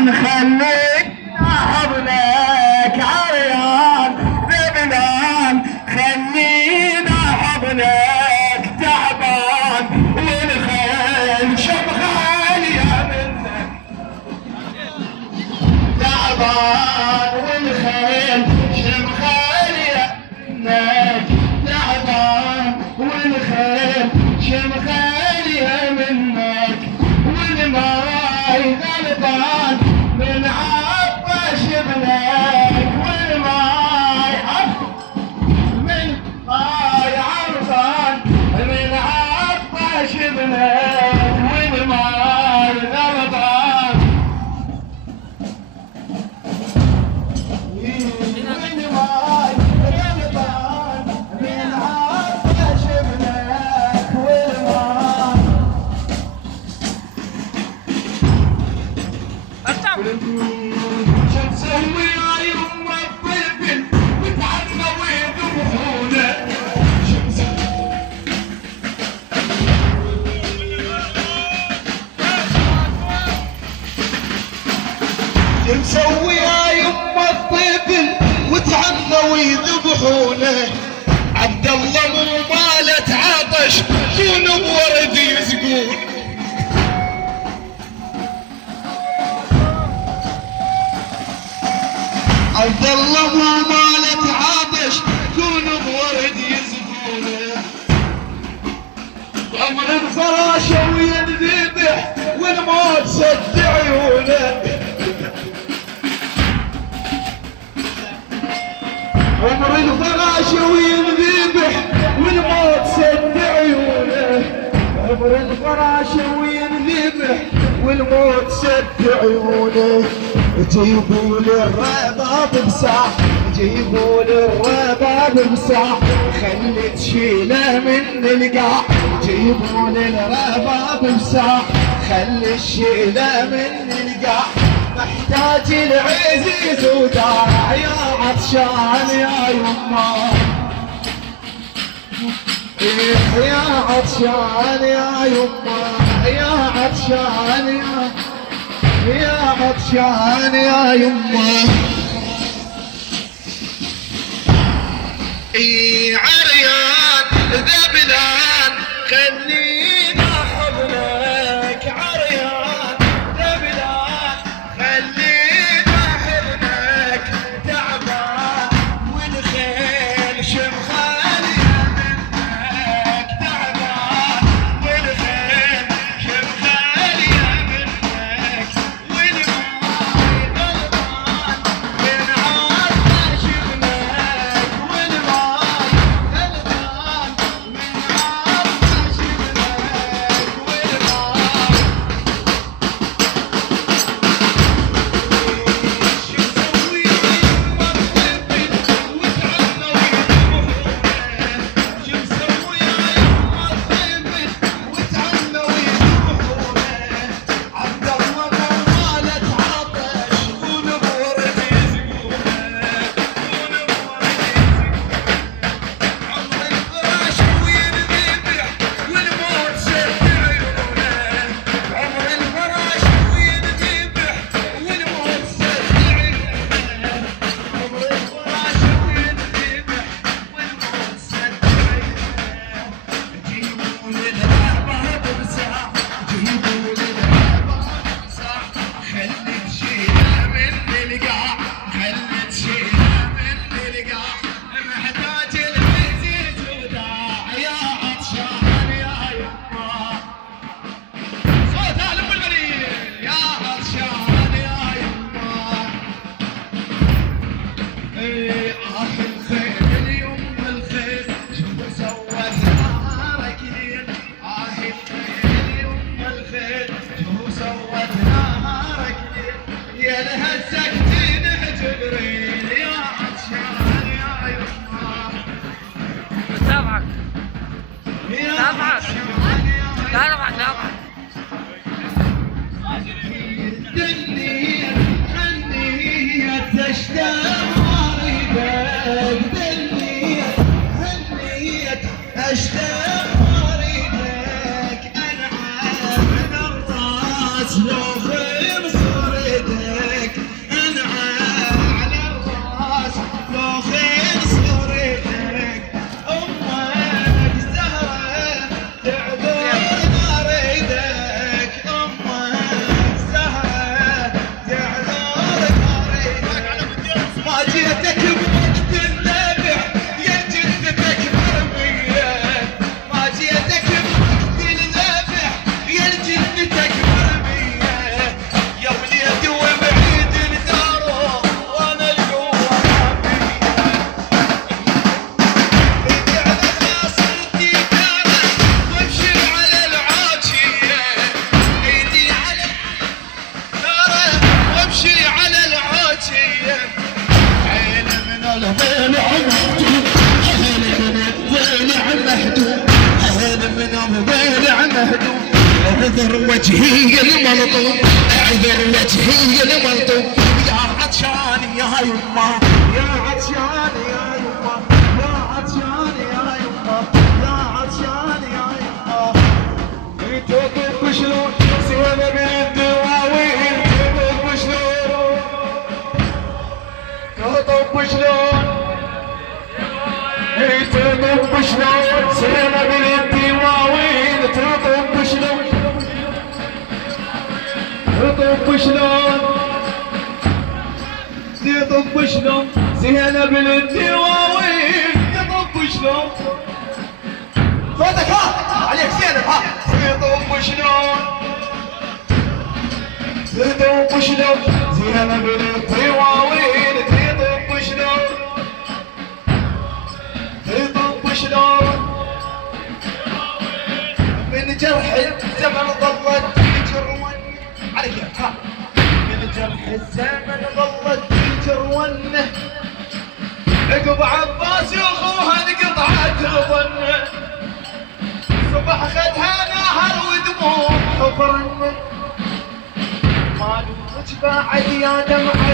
نخليك حضنك عريان ذبلان، خلينا حضنك تعبان، والخيل شبخالية منك تعبان، والخيل شبخالية منك تعبان، والخيل شبخالية منك، والماي غلبان من عطش ابنك، والماي من ماي عرفان من عطش ابنك، والماي غلبان والماي غلبان من عطش ابنك، والماي شو تسوي يا يما الطفل وتعنا ويذبحونا؟ شو مسوي يا يما الطفل وتعنا ويذبحونا؟ عبد الله مو مالت عطش دون بورد يسقون. عبد الله مو مالت عطش كون بورد يزفونه، عمر الفراشه وينذبح والموت سد عيونه، عمر الفراشه وينذبح والموت سد عيونه، عمر الفراشه وينذبح والموت سد عيونه. جيبوا لي الرباب بساع، جيبوا لي الرباب بساع، خلي تشيله من القاع، جيبوا لي الرباب بساع، خلي تشيله من القاع، محتاج العزيز وداع يا عطشان يا يما، يا عطشان يا يما، يا عطشان يا عطشان يا يما. عريان ذبلان خلينا حضنك، عريان ذبلان خلينا حضنك تعبان، والخيل شمخالية منك تعبان، والخيل شمخالية منك، والماي غلبان من عطش ابنك، والماي غلبان من عطش ابنك، والماي شو مسوي يما الطفل وتعنا ويذبحونا؟ شو مسوي يما الطفل وتعنا ويذبحونا؟ عبد الله مو مالت عطش كون بورد يسقونا، كون بورد يسقونا، عمر الفراش وينذبح والموت سد عيونه، عمر الفراش وينذبح والموت سد عيونه، عمر الفراش وينذبح والموت سد عيونه. جيبوا لي الرباب بساع، جيبوا لي الرباب بساع، خلي تشيله من القاع، خلي تشيله من القاع، محتاج العزيز وداع يا عطشان يا يما. صوت اهل ام البنين يا عطشان يا يما. الخيل اليوم الخيل شو سوت نهارك ليل، الخيل اليوم الخيل شو سوت نهارك ليل، يا لها السكتين جبريل يا عطشان يا يما. سامعك يا سامعك عطشان يا يما. سامعك. لو خير صورتك انعى على الراس لو خير صورتك امك زهره تعذر مريدك امك زهره تعذر مريدك ما جيتك بوقت النبع يا جدتك مرميه ما جيتك بوقت النبع يا جدتك مرميه يا وليدي وبعيد الدار وانا القوه ايدي على خاصرتي دارك وامشي على العاجيه ايدي على دارك وامشي على العاجيه عين من الضلع مهدوم عين من الضلع مهدوم عين من الضلع مهدوم اعذر وجهي الملطوم اعذر وجهي الملطوم يا عطشان يا يما يا عطشان يا يما يا عطشان يا يما يا عطشان يا يما تطب شلون سوينا بالدواوين تطب شلون تطب شلون تطب شلون سوينا بالدواوين تطب شلون تطب شلون تطب شلون زينب الدواوين تطب شلون صوتك ها عليك زينب ها تطب شلون تطب شلون زينب الدواوين تطب شلون تطب شلون من جرح الزمن ظلت تجرون عليك ها من جرح الزمن ظلت تجرون عقب عباس واخوها انقطعت ظنه صبح خدها نهر ودموع حفرن ما نومك بعد يا دمعة